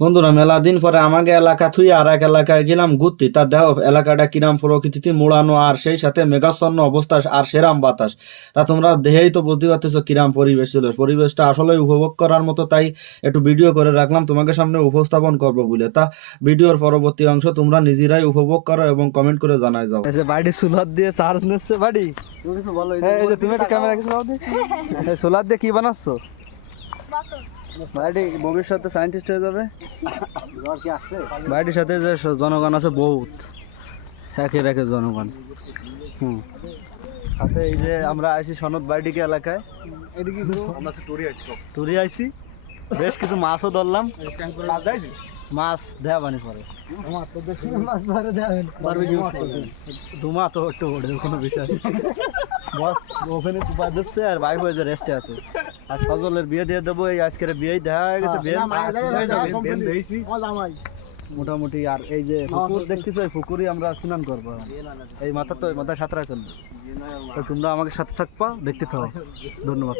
বন্ধুরা মেলা দিন পরে আমাকে এলাকা থুই আর এক এলাকায় গেলাম ঘুরতে। তা দেখো এলাকাটা কিরাম প্রকৃতিতে মোড়ানো, আর সেই সাথে মেঘাচ্ছন্ন অবস্থা আর সেরাম বাতাস। তা তোমরা দেখেই তো বুঝতে পারতেছো কিরাম পরিবেশ ছিল। পরিবেশটা আসলে উপভোগ করার মতো, তাই একটু ভিডিও করে রাখলাম তোমাকে সামনে উপস্থাপন করবো বলে। তা ভিডিওর পরবর্তী অংশ তোমরা নিজেরাই উপভোগ করো এবং কমেন্ট করে জানাই যাও। এই যে বাড়ি সোলার দিয়ে চার্জ নিচ্ছে বাড়ি। এই যে তুমি একটা ক্যামেরা কিছু সোলার দিয়ে কি বানাচ্ছো? বাড়ি ভবিষ্যতে সায়েন্টিস্ট হয়ে যাবে। বাড়ির সাথে যে জনগণ আছে বহুত, একে রেখে জনগণ। সাথে এই যে আমরা আইছি সনদ বাড়িকে এলাকায়, টুরি আইছি। বেশ কিছু মাছও ধরলাম। মাছ দেয়া বানি পরে ধুমা তো একটু কোনো বিষয়। বস ওখানে কুপার দিচ্ছে আর ভাই ভাই যে রেস্টে আছে। আর ফজলের বিয়ে দিয়ে দেবো, এই আজকের বিয়েই দেখা হয়ে গেছে। মোটামুটি। আর এই যে পুকুর দেখতেছো, এই পুকুরই আমরা স্নান করবো। এই মাথা তো মাথায় সাঁতরা চলবে। তো তোমরা আমাকে সাথে থাকবা, দেখতে থাকো। ধন্যবাদ।